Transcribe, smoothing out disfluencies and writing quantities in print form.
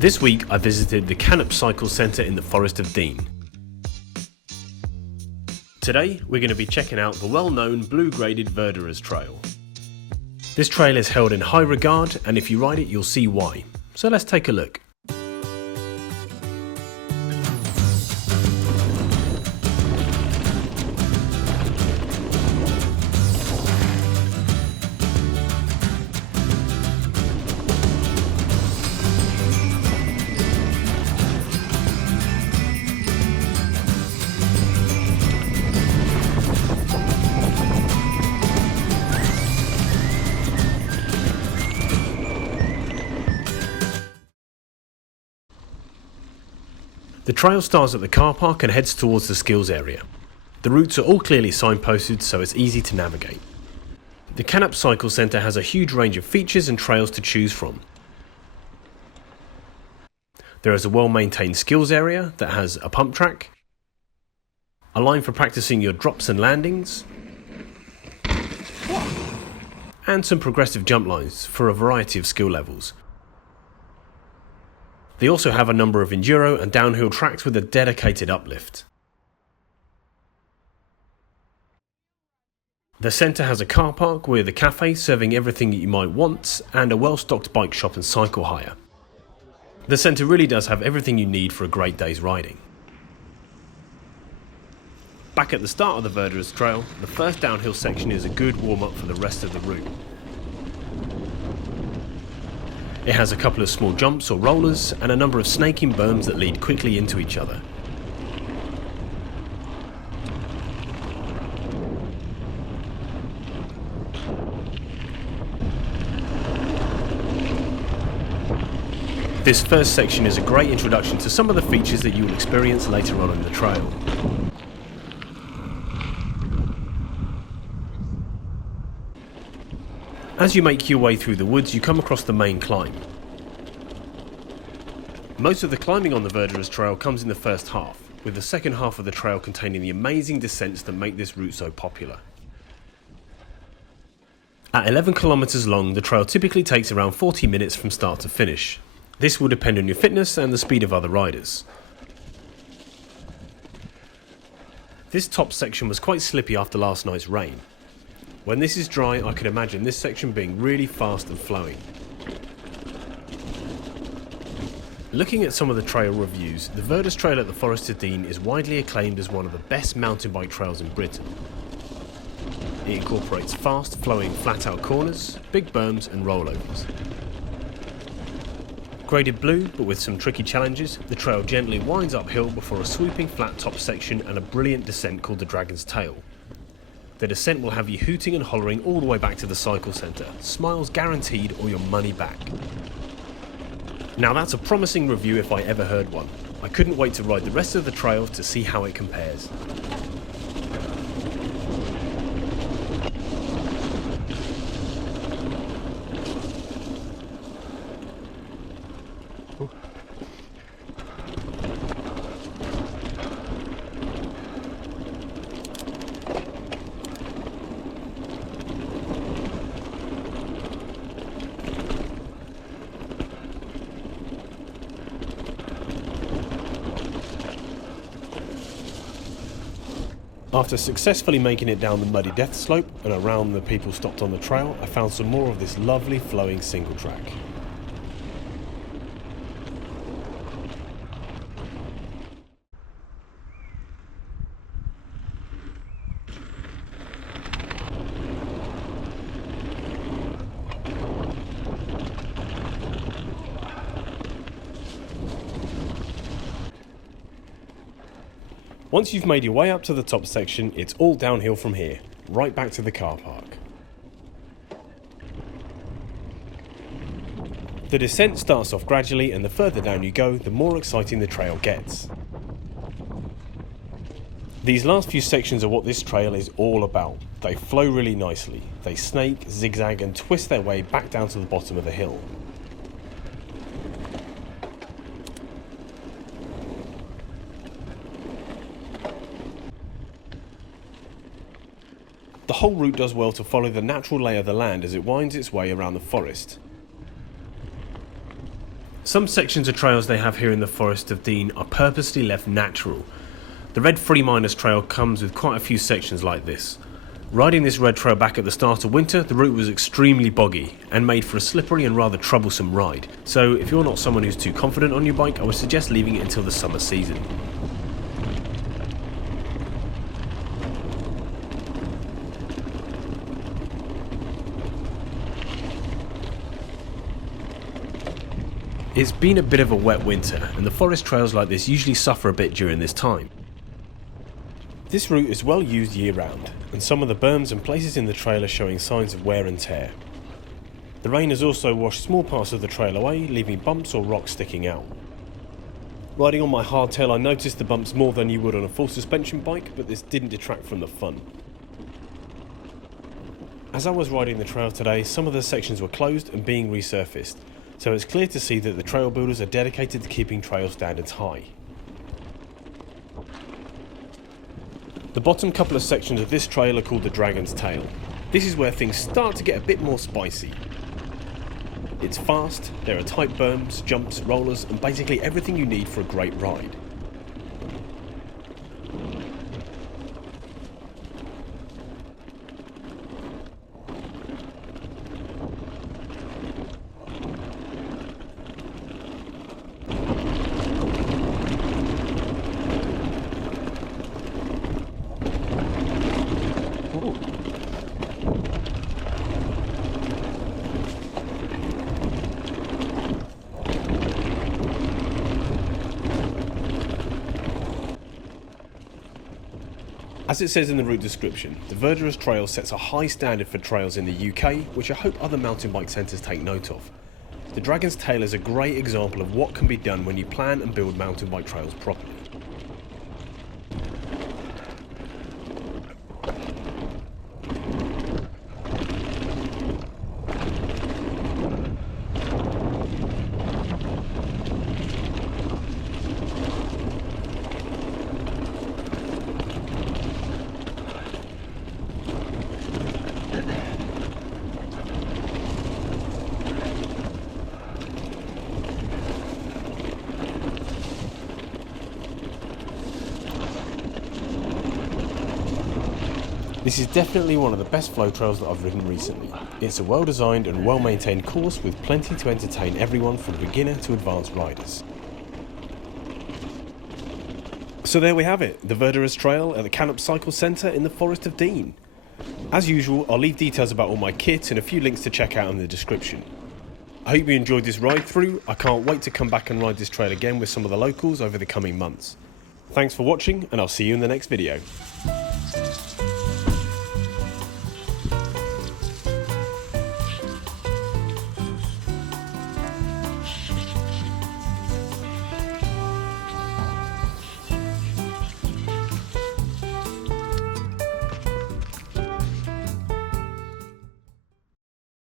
This week I visited the Cannop Cycle Centre in the Forest of Dean. Today we're going to be checking out the well-known blue-graded Verderers trail. This trail is held in high regard, and if you ride it you'll see why. So let's take a look. The trail starts at the car park and heads towards the skills area. The routes are all clearly signposted, so it's easy to navigate. The Cannop Cycle Centre has a huge range of features and trails to choose from. There is a well-maintained skills area that has a pump track, a line for practicing your drops and landings, and some progressive jump lines for a variety of skill levels. They also have a number of enduro and downhill tracks with a dedicated uplift. The centre has a car park with a cafe serving everything that you might want and a well-stocked bike shop and cycle hire. The centre really does have everything you need for a great day's riding. Back at the start of the Verderers trail, the first downhill section is a good warm-up for the rest of the route. It has a couple of small jumps or rollers and a number of snaking berms that lead quickly into each other. This first section is a great introduction to some of the features that you will experience later on in the trail. As you make your way through the woods, you come across the main climb. Most of the climbing on the Verderers trail comes in the first half, with the second half of the trail containing the amazing descents that make this route so popular. At 11 kilometers long, the trail typically takes around 40 minutes from start to finish. This will depend on your fitness and the speed of other riders. This top section was quite slippy after last night's rain. When this is dry, I can imagine this section being really fast and flowing. Looking at some of the trail reviews, the Verderers trail at the Forest of Dean is widely acclaimed as one of the best mountain bike trails in Britain. It incorporates fast flowing flat out corners, big berms and rollovers. Graded blue, but with some tricky challenges, the trail gently winds uphill before a swooping flat top section and a brilliant descent called the Dragon's Tail. The descent will have you hooting and hollering all the way back to the cycle centre. Smiles guaranteed or your money back. Now that's a promising review if I ever heard one. I couldn't wait to ride the rest of the trail to see how it compares. After successfully making it down the muddy death slope and around the people stopped on the trail, I found some more of this lovely flowing single track. Once you've made your way up to the top section, it's all downhill from here, right back to the car park. The descent starts off gradually, and the further down you go, the more exciting the trail gets. These last few sections are what this trail is all about. They flow really nicely. They snake, zigzag and twist their way back down to the bottom of the hill. The whole route does well to follow the natural lay of the land as it winds its way around the forest. Some sections of trails they have here in the Forest of Dean are purposely left natural. The Red Free Miners Trail comes with quite a few sections like this. Riding this red trail back at the start of winter, the route was extremely boggy and made for a slippery and rather troublesome ride. So if you're not someone who's too confident on your bike, I would suggest leaving it until the summer season. It's been a bit of a wet winter, and the forest trails like this usually suffer a bit during this time. This route is well used year round, and some of the berms and places in the trail are showing signs of wear and tear. The rain has also washed small parts of the trail away, leaving bumps or rocks sticking out. Riding on my hardtail, I noticed the bumps more than you would on a full suspension bike, but this didn't detract from the fun. As I was riding the trail today, some of the sections were closed and being resurfaced, so it's clear to see that the trail builders are dedicated to keeping trail standards high. The bottom couple of sections of this trail are called the Dragon's Tail. This is where things start to get a bit more spicy. It's fast, there are tight berms, jumps, rollers, and basically everything you need for a great ride. As it says in the route description, the Verderers Trail sets a high standard for trails in the UK, which I hope other mountain bike centres take note of. The Dragon's Tail is a great example of what can be done when you plan and build mountain bike trails properly. This is definitely one of the best flow trails that I've ridden recently. It's a well designed and well maintained course with plenty to entertain everyone from beginner to advanced riders. So there we have it, the Verderers Trail at the Cannop Cycle Centre in the Forest of Dean. As usual, I'll leave details about all my kit and a few links to check out in the description. I hope you enjoyed this ride through. I can't wait to come back and ride this trail again with some of the locals over the coming months. Thanks for watching, and I'll see you in the next video.